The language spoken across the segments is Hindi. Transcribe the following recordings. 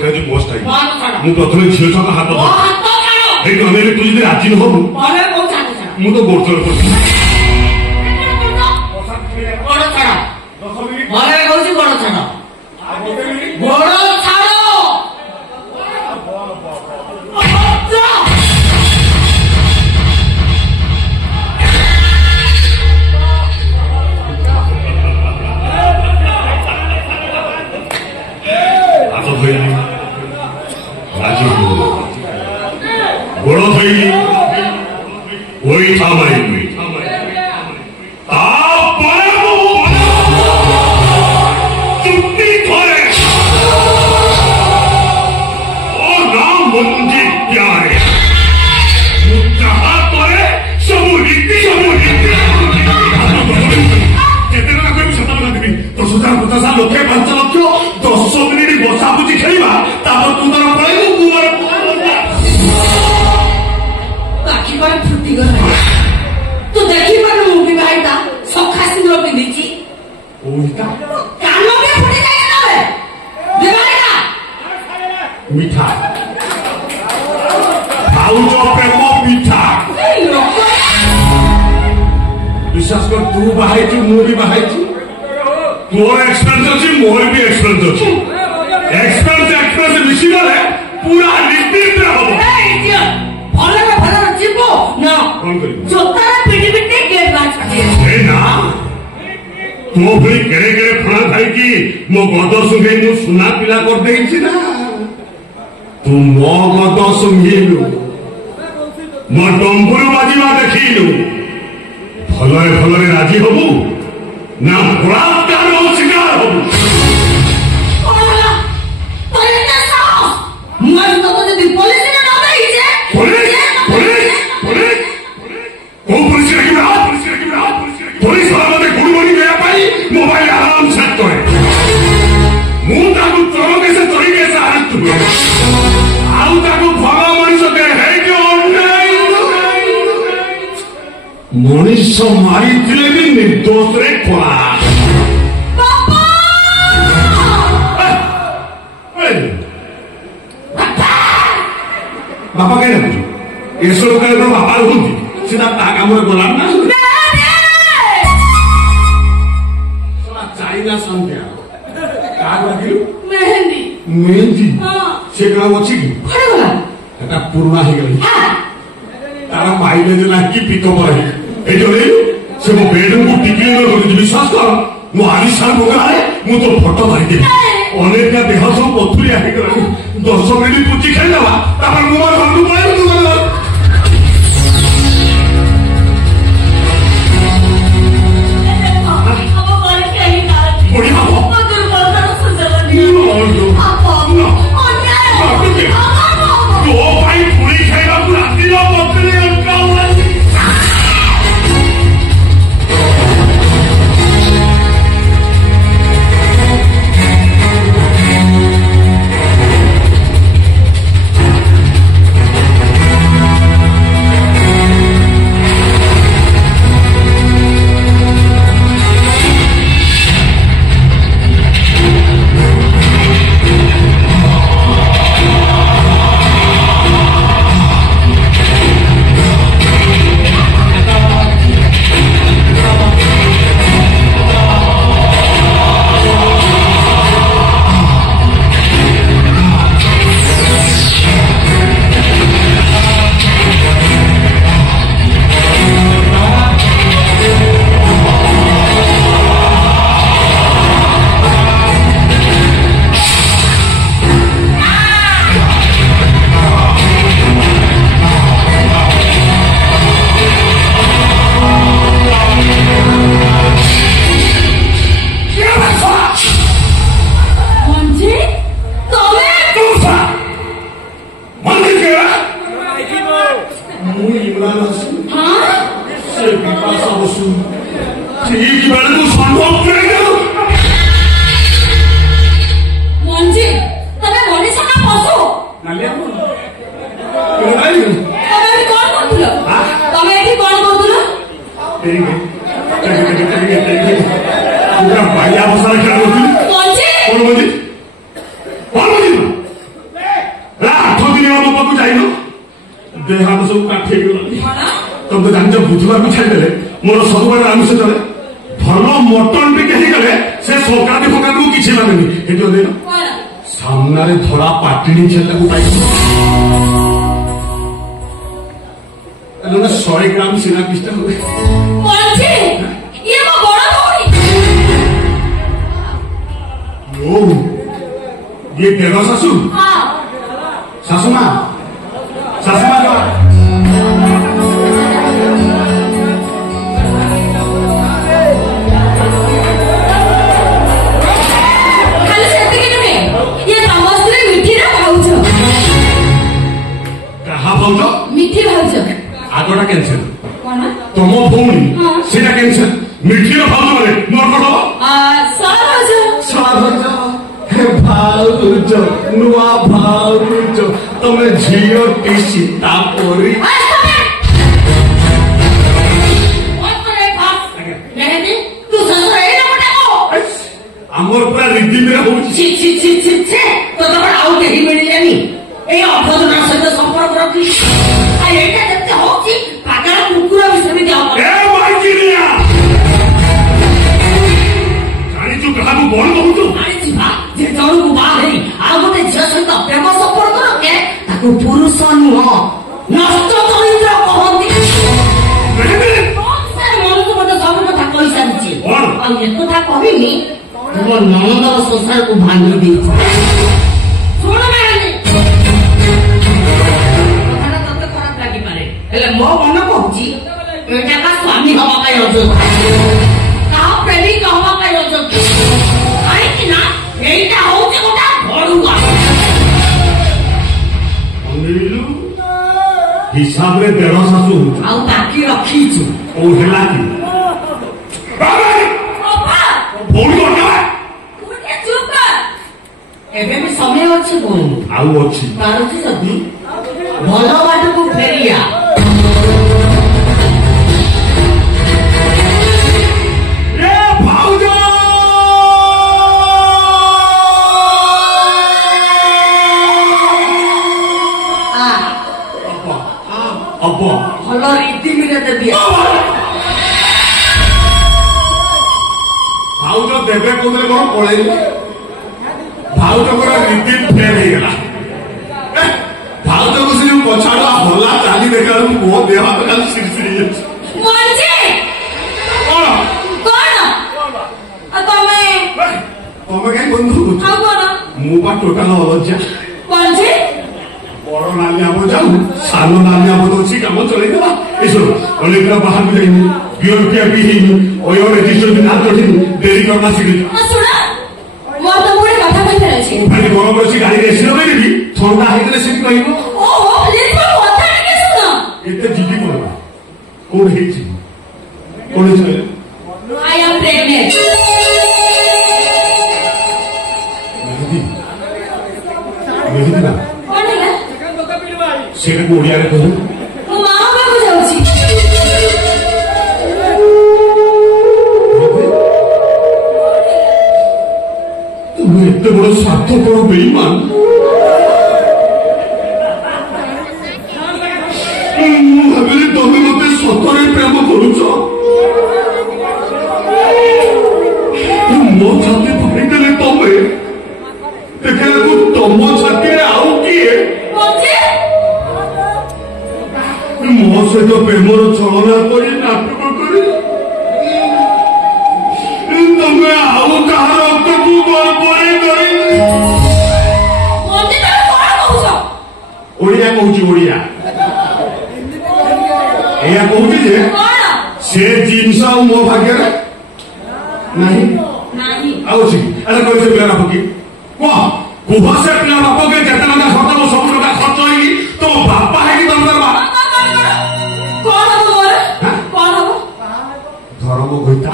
देखा जो पोस्ट आई मु प्रथम झील छक हाथ तू जी राजी न हो मु तो गोड़ तले पड़ी गोड़ थी वही था मारी चुप्पी थोड़े और नाम बंदी प्यारे सब रीति केते ना कोई सता बना देबी 10,000 लोके 5 लक्ष 10 मिनिट बसा बुझी खेलिबा तापर तू तोर पळेबू तू मोर आखि पर फुटी गला तू देखि पर मुंडी भाईता सखा सिंदूर पिंदिची ओइता कान में फुटी जाय ना देवाईता मीठा भाउजो प्रेम मीठा विश्वास कर तू बाहाई मु भी बाहाई तोर एक्सपेरियंस अच्छी मोर भी एक्सपेरियंस अच्छी एक्सपेरियंस मिसी गले पूरा निश्चित हो भले जीवो ना जोतार पिटी पिटी गेट बाज ए ना तो भी केरे केरे फणा खाई की मो गद सुंघे मु सुना पिला कर देछि ना तू मो गद सुंघिलु मो डंबुरु बाजीवा देखिलु भलरे राजी हबु ना बलात्कार शिकार हबु ओला तोरे ना साहस मर तो जदी पुलिस ने ना देई जे पुलिस वाले गुड़गुड़ी गया पाई मोबाइल आराम सेट करे मुंह ताकू चोर कैसे चोरी कैसे हाथ तुए आउ ताकू भगा मनुष्य के है कि मनुष्य मारी थिले भी निर्दोष रे कोला बापा कह रहे ये सब कह रहे बापा होती सीधा ताका मुझे बोला ना चाइना संध्या काग लगिलु मेहंदी से कला अछि कि खरे गला एटा पुराना हे गली तारा माइलेज ना कि पिकअप रही ए जोले से मो बेडरूम को टिकले न करि विश्वास कर मो आलिशान बगलाए मु तो फोटो मारि दे अनेक का देह सब पथुरिया हे गला 10 मिनिट पुची खेलवा तापर मो घर को पळे तू गला What देह हाथ सब काठी तुम तो जान बुधवार को छाड़देले मोर सबुआर आमिष चले भल मटन टी गले से संक्रांति फक्रांति को किसी मानेनि सामने धरा पाटिणी छेला को पाई 100 ग्राम सिना पिस्ता हुए ये तेरा सासू सासू माँ कहा भाज मिठी भाज आगटा कैंसर तुम भौणी से कैंसर मिठी भाज माने मोर भाउज नुआ भाउज तमे झियो टी सीता परी आमर पूरा रीति मेरा होची छि छि छि छि छि तो तबड़ आउ केही मिलिलानी ए अभद्रना सहित संपर्क रखी आ एटा जते होची पागल कुकुर विश्वविद्यालय ए माइकिरिया जानी तू कहा को बोल बहुतु जानी बा जे जणु को बाहेरी आ गोटे झियो सहित प्रेम संपर्क रखे ताको पुरुष नुह नष्ट चरित्र कहंती मनुष्य मते सब कथा कहि सारिछि आ ए कथा कहिनी तुम ननदर संसार को भांगी दी खराब लगी पारे मो मन कहूँ स्वामी हवा प्रेमिक हवा हिसाब रे 1.5 सासू बाकी रखीचु एबे भी समय अच्छे बोलू आउ अच्छी पारुची जदी भल बाट को फेरिया रे भाउज अब भल रीति मिले देबी भाउज देबे कोने कोन पळेली भाउज को रीति फेर हो गला भाउज को सिर्फ पछाड़ा होला चाली देखा मो देह हाथ खाली सिरसिरी मरजे कोन तमे कहीं बंधु आ कोन मु बा टोटल अलज्जा कोन जे बड़ नालिया जाऊ सान नालिया अच्छी कम चल एसो अनेक बाहर को जाइनी बियर पिया पी ओयो रेजिस्टर दिन हाथ उठी देरी करना सीखी भाई गरम अच्छी गाड़ी एसी लगे ठंडा होते सीट रही एत जिदी कौन से ओडिया कहू तुम एत बड़ स्वार्थपर बेईमान भाविली तुम मत सतरे प्रेम करुच मो छाती फाड़ीदेले तमे देखा तुम छाती आउ किए मो सहित प्रेमर चलना कर नाटक कर तमे आउ कहा रक्त को बरपरी ओडिया कहूँ ओडिया या कहूँ जे से जिनस मो भाग्य नहीं अच्छी अरे कह पिला बाप की कह कुह से पिला बाप के जिते ना खर्च मो सब टका खर्च होगी तो बापा है तुम धर्म गईता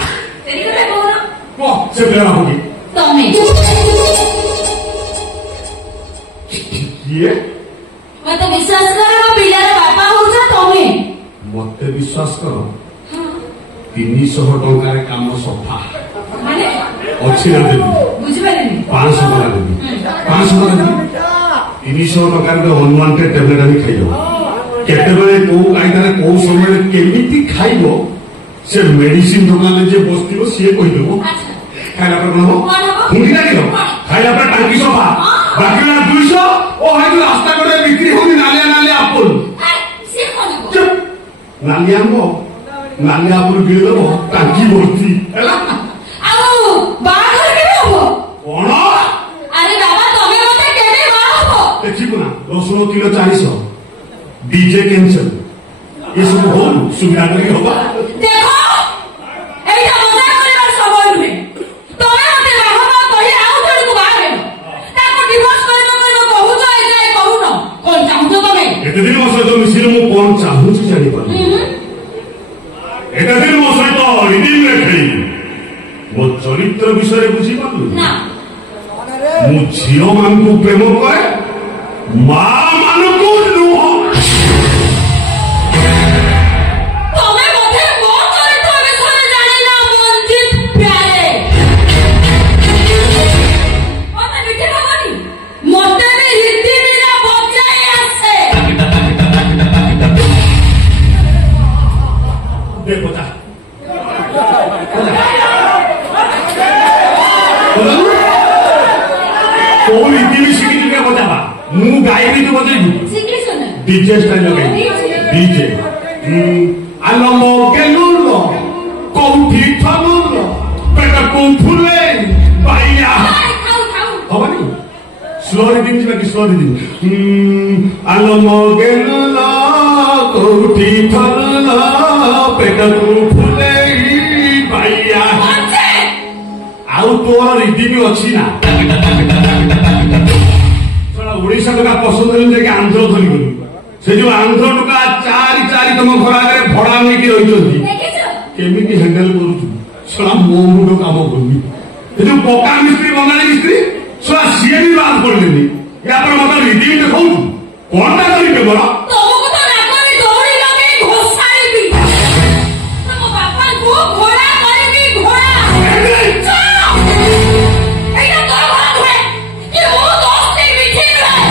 से पिला बाप की ये मत विश्वास कर पिलार बापा हो तमे मत विश्वास कर 300 टंकार काम सफा माने अच्छी ना देवी बुझिबानी 500 टका देवी 500 टका देवी 300 टकार अनवांटेड टैबलेट आनी खाई जाओ କେତେବେଳେ କୋଉ କାଇଦାରେ କୋଉ ସମୟରେ କେମିତି ଖାଇବ ସେ ମେଡିସିନ ଦୋକାନରେ ଯିଏ ବସିଥିବ ସିଏ କହିଦେବ। ଖାଇଲା ପରେ କଣ ହବ? ଫୁଣ୍ଡି ଲାଗିବ। ଖାଇଲା ପରେ ଟାଙ୍କି ସଫା। ବାକି 200 ଓ ହয়তো ରାସ୍ତା କଡ଼ରେ ବିକ୍ରି ହଉନି ନାଲିଆ ନାଲିଆ ଆପଲ। ନାଲିଆ ଆମ୍ବ ନାଲିଆ ଆପଲ କିଣିଦବ ଟାଙ୍କି ଭର୍ତ୍ତି ହେଲା। ଆଉ ବାହାଘର କେବେ ହବ? କଣ? ଆରେ ବାବା ତମେ ମତେ କେବେ ବାହା ହବ? ଦେଖିବୁ ନା ରସୁଣ କିଲୋ 400 ଡିଜେ କ୍ୟାନ୍ସେଲ ଏସବୁ ହଉ ସୁବିଧା କରିକି ହବା। ଦେଖ ଏଇଟା ମଜା କରିବାର ସମୟ ନୁହେଁ। ତମେ ମତେ ବାହା ହବା କହି ଆଉ ଜଣକୁ ବାହା ହେଲ ତାକୁ ଡିଭୋର୍ସ କରିବାକୁ କହୁଛ ଏଯାଏ କରୁନ। କଣ ଚାହୁଁଛ ତମେ? ଏତେ ଦିନ ମୋ ସହିତ ମିଶିଲେ ମୁଁ କଣ ଚାହୁଁଛି ଜାଣିପାରୁନି। ଏତେ ଦିନ ମୋ ସହିତ ରିଡ଼ିଂରେ ଖେଳିଲି ମୋ ଚରିତ୍ର ବିଷୟରେ ବୁଝିପାରିଲୁ ନା। ମୁଁ ଝିଅ ମାନଙ୍କୁ ପ୍ରେମ କରେ ମା ମାନଙ୍କୁ ନୁହଁ। ତମେ ମତେ ମୋ ଚରିତ୍ର ବିଷୟରେ ଜାଣିଲ ମଞ୍ଜିତ ପ୍ୟାରେ। ମତେ ମିଠି ଭାବନି ମତେ ବି ହିନ୍ଦୀ ବିନା ବଜାଇ ଆସେ। ଦେବତା କୋଉ ରୀତି ବି ଶିଖିଛୁ କେ ବଜାବା? ମୁଁ ଗାଇବି ତୁ ବଜେଇବୁ ଶିଖିଛ ନା? ଡିଜେ ଷ୍ଟାଇଲ ଲଗେଇବି ଡିଜେ ଆଲ ମଗେଲୁଲ କୋଉଠି ଥଲୁଲ ପେଟକୁ ଫୁଲେ ବାଇଆ ହବନି। ସ୍ଲୋ ରିଦିଂ ଯିବା କି? ସ୍ଲୋ ରିଦିଂ ଆଲ ମଗେଲୁଲ କୋଉଠି ଥଲୁଲ ପେଟକୁ ଫୁଲେ ବାଇଆ। ଆଉ ତୋର ରିଦିଂ ଅଛି ନା? ଓଡିଶା ଟଙ୍କା ପସନ୍ଦ ହେଲେ ଯାଇକି ଆନ୍ଧ୍ର ଧରିଗଲୁ। ସେ ଯୋଉ ଆନ୍ଧ୍ର ଟଙ୍କା 4 ତମ ଘର ଆଗରେ ଭଡା ନେଇକି ରହିଛନ୍ତି କେମିତି ହ୍ୟାଣ୍ଡେଲ କରୁଛୁ? ଶଳା ମୋ ମୁଣ୍ଡ କାମ କରୁନି। ଏ ଯୋଉ ପକ୍କା ମିସ୍ତ୍ରୀ ବଙ୍ଗାଳୀ ମିସ୍ତ୍ରୀ ଶଳା ସିଏ ବି ବାଦ ପଡିଲେନି। ୟା ପରେ ମତେ ରିଦିଂ ଦେଖାଉଛୁ କଣଟା କରିବେ ମୋର? ତମକୁ ତ ନାକରେ ଦଉଡ଼ି ଲଗେଇ ଘୋଷାଇବି। ତମ ବାପାଙ୍କୁ ଘୋଡ଼ା କରିବି ଘୋଡ଼ା। ଏଇଟା ତୋର ଘର ନୁହେଁ କି ମୋ ଦୋସ୍ତି ମିଠି ନୁହେଁ।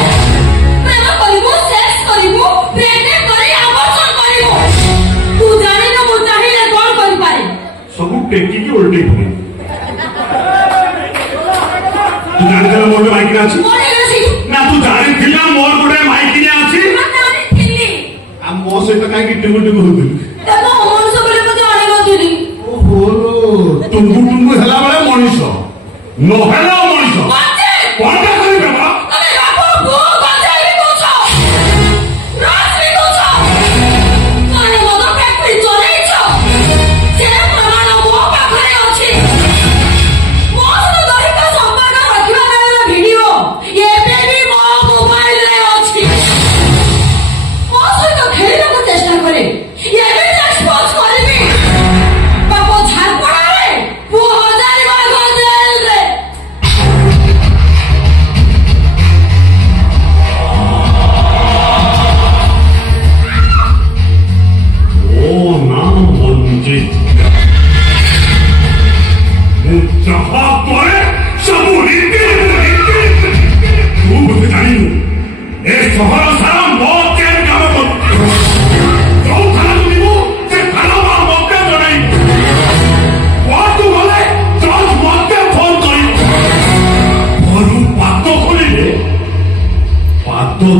ପ୍ରେମ କରିବୁ ସେକ୍ସ କରିବୁ ପ୍ରେଗନେଣ୍ଟ କରି ଆବର୍ଷଣ କରିବୁ। ତୁ ଜାଣିନୁ ମୁଁ ଚାହିଁଲେ କଣ କରିପାରେ? ସବୁ ଟେକିକି ଓଲଟେଇ ପକେଇବି। ତୁ ଜାଣିଥିଲ ମୋର ମାଇକିନା ଅଛି ନା? ତୁ ଜାଣିଥିଲା ମୋର ଗୋଟେ ମାଇକିନା ଅଛି? ଆଉ ମୋ ସହିତ କାହିଁକି ଟୁଙ୍ଗୁ ଟୁଙ୍ଗୁ ହଉଥିଲି? ଓହୋ ଟୁଙ୍ଗୁ ଟୁଙ୍ଗୁ ହେଲା ବେଳେ ମଣିଷ ନହେଲା ମଣିଷ କଣଟା କରିବେ ବା?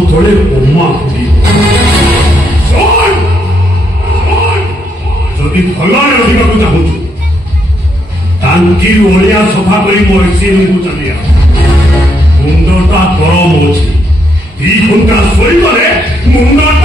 ତଳେ ବୋମା ଯଦି ଭଲରେ ରହିବାକୁ ଚାହୁଁଛୁ ଟାଙ୍କି ଓଳିଆ ସଫା କରି ମୋ ଏକ୍ସିଡେଣ୍ଟକୁ ଚାଲିଆ। ମୁଣ୍ଡଟା ଗରମ ଅଛି 2 ଘଣ୍ଟା ଶୋଇଗଲେ ମୁଣ୍ଡଟା